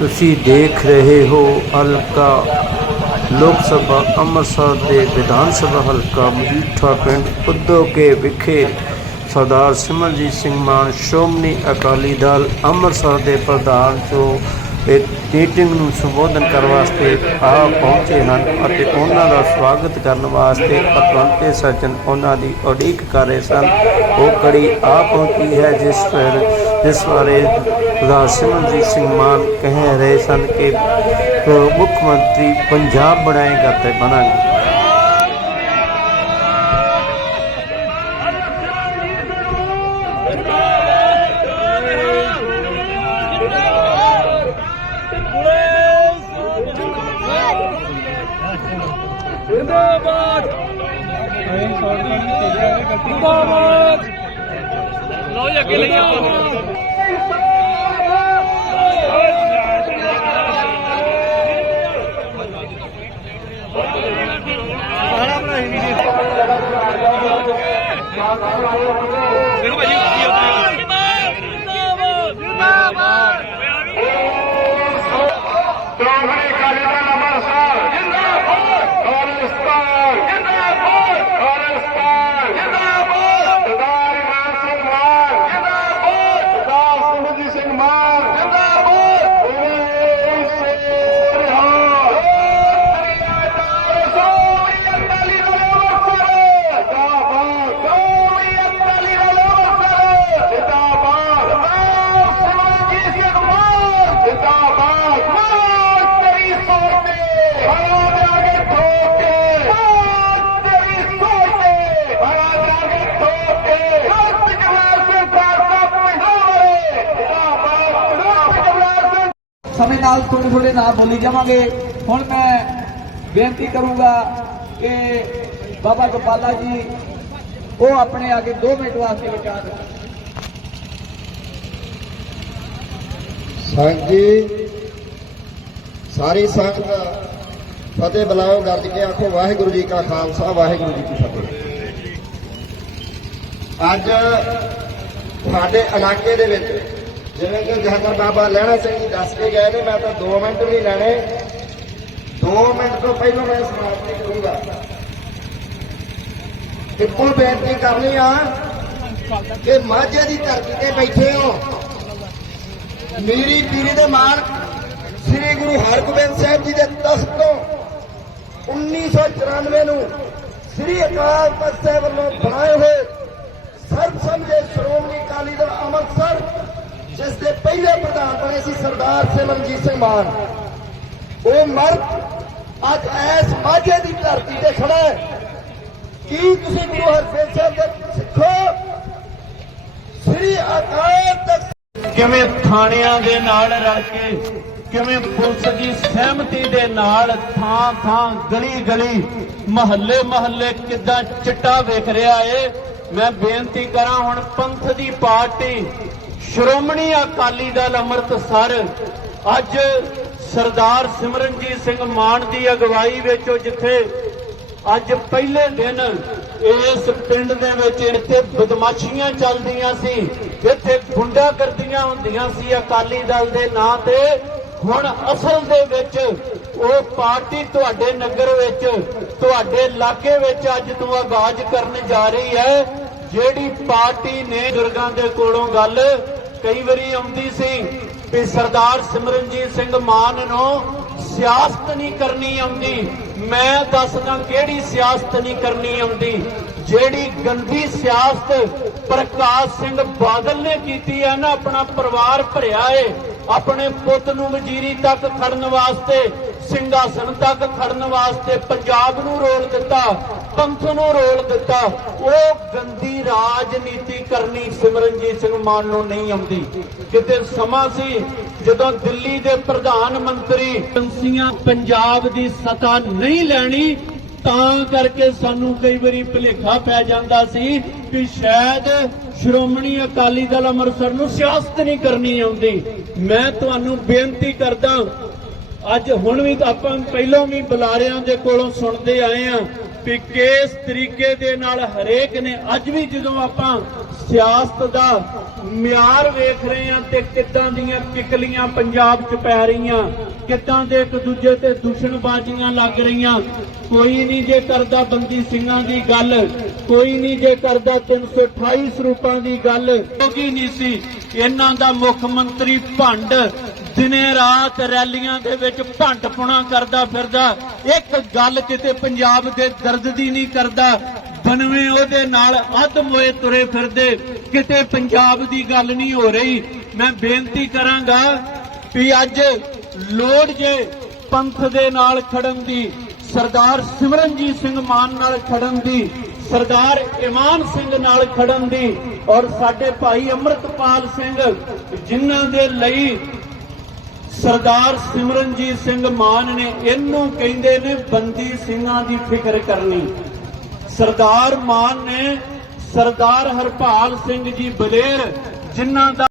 ਤੁਸੀਂ ਦੇਖ ਰਹੇ ਹੋ ਹਲਕਾ ਲੋਕ ਸਭਾ ਅੰਮ੍ਰਿਤਸਰ ਦੇ ਵਿਧਾਨ ਸਭਾ ਹਲਕਾ ਮਜੀਠਾ ਪਿੰਡ ਉਦੋਕੇ ਵਿਖੇ ਸਰਦਾਰ ਸਿਮਰਜੀਤ ਸਿੰਘ ਮਾਨ, ਸ਼੍ਰੋਮਣੀ ਅਕਾਲੀ ਦਲ ਅੰਮ੍ਰਿਤਸਰ ਦੇ ਪ੍ਰਧਾਨ ਜੋ ਇਹ ਮੀਟਿੰਗ ਨੂੰ ਸੰਬੋਧਨ ਕਰਨ ਵਾਸਤੇ ਆ ਪਹੁੰਚੇ ਹਨ ਅਤੇ ਉਹਨਾਂ ਦਾ ਸਵਾਗਤ ਕਰਨ ਵਾਸਤੇ ਪਤਵੰਤੇ ਸੱਜਣ ਉਹਨਾਂ ਦੀ ਉਡੀਕ ਕਰ ਰਹੇ ਸਨ। ਉਹ ਕੜੀ ਆ ਪਹੁੰਚੀ ਹੈ ਜਿਸ ਪਰ ਜਿਸ ਬਾਰੇ ਸਰਦਾਰ ਸਿਮਰਜੀਤ ਸਿੰਘ ਮਾਨ ਕਹਿ ਰਹੇ ਸਨ ਕਿ ਅ, ਮੁੱਖ ਮੰਤਰੀ ਪੰਜਾਬ ਬਣਾਏਗਾ ਤੇ ਬਣਾਂਗੇ ਜਿੰਦਾਬਾਦ। ਜਿੰਦਾਬਾਦ। ਲਓ ਜੀ ਅੱਗੇ ਲਈ ਆਓ ਸਮੇਂ ਨਾਲ ਥੋੜੇ ਥੋੜੇ ਨਾਲ ਬੋਲੀ ਜਾਵਾਂਗੇ ਹੁਣ ਮੈਂ ਬੇਨਤੀ ਕਰੂੰਗਾ ਕਿ ਬਾਬਾ ਗੋਪਾਲਾ ਜੀ, ਉਹ ਆਪਣੇ ਆ ਕੇ 2 ਮਿੰਟ ਵਾਸਤੇ ਵਿਚਾਰ ਰੱਖਣ। ਸੰਗਤ ਜੀ, ਸਾਰੀ ਸੰਗਤ ਫਤਿਹ ਬੁਲਾਓ, ਗਰਜ ਕੇ ਆਖੋ, ਵਾਹਿਗੁਰੂ ਜੀ ਕਾ ਖਾਲਸਾ, ਵਾਹਿਗੁਰੂ ਜੀ ਕੀ ਫਤਿਹ ਅੱਜ ਸਾਡੇ ਇਲਾਕੇ ਦੇ ਵਿੱਚ ਜਿਵੇਂ ਕਿ ਜਹਦਰ ਬਾਬਾ ਲਹਿਣਾ ਸਿੰਘ ਜੀ ਦੱਸ ਕੇ ਗਏ ਨੇ, ਮੈਂ ਤਾਂ 2 ਮਿੰਟ ਵੀ ਲੈਣੇ। 2 ਮਿੰਟ ਤੋਂ ਪਹਿਲਾਂ ਮੈਂ ਸਮਾਪਤੀ ਕਰੂੰਗਾ। ਇੱਕੋ ਬੇਨਤੀ ਕਰਨੀ ਆ ਕਿ ਮਾਝੇ ਦੀ ਧਰਤੀ ਤੇ ਬੈਠੇ ਹੋ। ਮੀਰੀ ਪੀਰੀ ਦੇ ਮਾਨ ਸ੍ਰੀ ਗੁਰੂ ਹਰਗੋਬਿੰਦ ਸਾਹਿਬ ਜੀ ਦੇ ਤਖਤ ਤੋਂ 1994 ਨੂੰ ਸ੍ਰੀ ਅਕਾਲ ਤਖਤ ਸਾਹਿਬ ਵੱਲੋਂ ਬਣਾਏ ਹੋਏ ਸਰਬ ਸਮਝੇ ਸ਼੍ਰੋਮਣੀ ਅਕਾਲੀ ਦਲ ਅੰਮ੍ਰਿਤਸਰ ਜਿਸ ਦੇ ਪਹਿਲੇ ਪ੍ਰਧਾਨ ਬਣੇ ਸੀ ਸਰਦਾਰ ਸਿਮਰਨਜੀਤ ਸਿੰਘ ਮਾਨ। ਉਹ ਮਰਦ ਅੱਜ ਐਸ ਮਾਝੇ ਦੀ ਧਰਤੀ ਤੇ ਖੜਾ ਹੈ। ਕੀ ਤੁਸੀਂ ਗੁਰੂ ਹਰਗੋਬਿੰਦ ਸਾਹਿਬ ਦੇ ਸਿੱਖੋ? ਸ੍ਰੀ ਅਕਾਲ ਤਖਤ ਕਿਵੇਂ ਥਾਣਿਆਂ ਦੇ ਨਾਲ ਰਲ ਕੇ, ਕਿਵੇਂ ਪੁਲਿਸ ਦੀ ਸਹਿਮਤੀ ਦੇ ਨਾਲ ਥਾਂ ਥਾਂ ਗਲੀ ਗਲੀ, ਮਹੱਲੇ ਮਹੱਲੇ ਕਿੱਦਾਂ ਚਿੱਟਾ ਵੇਖ ਰਿਹਾ ਏ? ਮੈਂ ਬੇਨਤੀ ਕਰਾਂ ਹੁਣ ਪੰਥ ਦੀ ਪਾਰਟੀ ਸ਼੍ਰੋਮਣੀ ਅਕਾਲੀ ਦਲ ਅੰਮ੍ਰਿਤਸਰ ਅੱਜ ਸਰਦਾਰ ਸਿਮਰਨਜੀਤ ਸਿੰਘ ਮਾਨ ਦੀ ਅਗਵਾਈ ਵਿੱਚ ਜਿੱਥੇ ਅੱਜ ਪਹਿਲੇ ਦਿਨ ਇਸ ਪਿੰਡ ਦੇ ਵਿੱਚ ਇੱਥੇ ਬਦਮਾਸ਼ੀਆਂ ਚੱਲਦੀਆਂ ਸੀ, ਇੱਥੇ ਗੁੰਡਾਗਰਦੀਆਂ ਹੁੰਦੀਆਂ ਸੀ ਅਕਾਲੀ ਦਲ ਦੇ ਨਾਂ ਤੇ। ਹੁਣ ਅਸਲ ਦੇ ਵਿੱਚ ਉਹ ਪਾਰਟੀ ਤੁਹਾਡੇ ਨਗਰ ਵਿੱਚ, ਤੁਹਾਡੇ ਇਲਾਕੇ ਵਿੱਚ ਅੱਜ ਤੋਂ ਆਗਾਜ਼ ਕਰਨ ਜਾ ਰਹੀ ਹੈ। ਜਿਹੜੀ ਪਾਰਟੀ ਨੇ ਬਜ਼ੁਰਗਾਂ ਦੇ ਕੋਲੋਂ ਗੱਲ ਕਈ ਵਾਰੀ ਆਉਂਦੀ ਸੀ ਵੀ ਸਰਦਾਰ ਸਿਮਰਨਜੀਤ ਸਿੰਘ ਮਾਨ ਨੂੰ ਸਿਆਸਤ ਨਹੀਂ ਕਰਨੀ ਆਉਂਦੀ। ਮੈਂ ਦੱਸਦਾ ਕਿਹੜੀ ਸਿਆਸਤ ਨਹੀਂ ਕਰਨੀ ਆਉਂਦੀ। ਜਿਹੜੀ ਗੰਦੀ ਸਿਆਸਤ ਪ੍ਰਕਾਸ਼ ਸਿੰਘ ਬਾਦਲ ਨੇ ਕੀਤੀ ਹੈ ਨਾ, ਆਪਣਾ ਪਰਿਵਾਰ ਭਰਿਆ ਏ, ਆਪਣੇ ਪੁੱਤ ਨੂੰ ਵਜ਼ੀਰੀ ਤੱਕ ਖੜਨ ਵਾਸਤੇ। ਸਿੰਘਾਸਣ ਤੱਕ ਖੜਨ ਵਾਸਤੇ ਪੰਜਾਬ ਨੂੰ ਰੋਲ ਦਿੱਤਾ, ਪੰਥ ਨੂੰ ਰੋਲ ਦਿੱਤਾ। ਉਹ ਗੰਦੀ ਰਾਜਨੀਤੀ ਕਰਨੀ ਸਿਮਰਨਜੀਤ ਸਿੰਘ ਮਾਨ ਨੂੰ ਨਹੀਂ ਆਉਂਦੀ। ਕਿਤੇ ਸਮਾਂ ਸੀ, ਜਦੋਂ ਦਿੱਲੀ ਦੇ ਪ੍ਰਧਾਨ ਮੰਤਰੀ ਏਜੰਸੀਆਂ ਪੰਜਾਬ ਦੀ ਸਤਾ ਨਹੀਂ ਲੈਣੀ, ਤਾਂ ਕਰਕੇ ਸਾਨੂੰ ਕਈ ਵਾਰੀ ਭੁਲੇਖਾ ਪੈ ਜਾਂਦਾ ਸੀ ਕਿ ਸ਼ਾਇਦ ਸ਼੍ਰੋਮਣੀ ਅਕਾਲੀ ਦਲ ਅੰਮ੍ਰਿਤਸਰ ਨੂੰ ਸਿਆਸਤ ਨਹੀਂ ਕਰਨੀ ਆਉਂਦੀ। ਮੈਂ ਤੁਹਾਨੂੰ ਬੇਨਤੀ ਕਰਦਾ ਅੱਜ ਹੁਣ ਵੀ ਆਪਾਂ ਪਹਿਲਾਂ ਵੀ ਬੁਲਾਰਿਆਂ ਦੇ ਕੋਲੋਂ ਸੁਣਦੇ ਆਏ ਆ ਕਿ ਕਿਸ ਤਰੀਕੇ ਦੇ ਨਾਲ ਹਰੇਕ ਨੇ ਅੱਜ ਵੀ ਜਦੋਂ ਆਪਾਂ ਸਿਆਸਤ ਦਾ ਮਿਆਰ ਵੇਖ ਰਹੇ ਆ ਤੇ ਕਿੱਦਾਂ ਦੀਆਂ ਕਿਕਲੀਆਂ ਪੰਜਾਬ 'ਚ ਪੈ ਰਹੀਆਂ, ਕਿੱਦਾਂ ਦੇ ਇੱਕ ਦੂਜੇ ਤੇ ਦੁਸ਼ਣਬਾਜ਼ੀਆਂ ਲੱਗ ਰਹੀਆਂ, ਕੋਈ ਨਹੀਂ ਜੇ ਕਰਦਾ ਬੰਦੀ ਸਿੰਘਾਂ ਦੀ ਗੱਲ, ਕੋਈ ਨਹੀਂ ਜੇ ਕਰਦਾ 328 ਸਰੂਪਾਂ ਦੀ ਗੱਲ, ਕੋਈ ਨਹੀਂ ਸੀ, ਇਹਨਾਂ ਦਾ ਮੁੱਖ ਮੰਤਰੀ ਭੰਡ ਦਿਨੇ ਰਾਤ ਰੈਲੀਆਂ ਦੇ ਵਿੱਚ ਢੰਡਪੁਣਾ ਕਰਦਾ ਫਿਰਦਾ, ਇੱਕ ਗੱਲ ਕਿਤੇ ਪੰਜਾਬ ਦੇ ਦਰਦ ਦੀ ਨਹੀਂ ਕਰਦਾ, ਬਨਵੇਂ ਉਹਦੇ ਨਾਲ ਅੱਧ ਮੋਏ ਤੁਰੇ ਫਿਰਦੇ, ਕਿਤੇ ਪੰਜਾਬ ਦੀ ਗੱਲ ਨਹੀਂ ਹੋ ਰਹੀ। ਮੈਂ ਬੇਨਤੀ ਕਰਾਂਗਾ ਵੀ ਅੱਜ ਲੋੜ ਜੇ ਪੰਥ ਦੇ ਨਾਲ ਖੜਨ ਦੀ, ਸਰਦਾਰ ਸਿਮਰਨਜੀਤ ਸਿੰਘ ਮਾਨ ਨਾਲ ਖੜਨ ਦੀ, ਸਰਦਾਰ ਇਮਾਨ ਸਿੰਘ ਨਾਲ ਖੜਨ ਦੀ, ਔਰ ਸਾਡੇ ਭਾਈ ਅੰਮ੍ਰਿਤਪਾਲ ਸਿੰਘ ਜਿਨ੍ਹਾਂ ਦੇ ਲਈ ਸਰਦਾਰ ਸਿਮਰਨਜੀਤ ਸਿੰਘ ਮਾਨ ਨੇ ਇਹਨੂੰ ਕਹਿੰਦੇ ਨੇ ਬੰਦੀ ਸਿੰਘਾਂ ਦੀ ਫਿਕਰ ਕਰਨੀ। ਸਰਦਾਰ ਮਾਨ ਨੇ ਸਰਦਾਰ ਹਰਪਾਲ ਸਿੰਘ ਜੀ ਬਲੇਰ, ਜਿਨ੍ਹਾਂ ਦਾ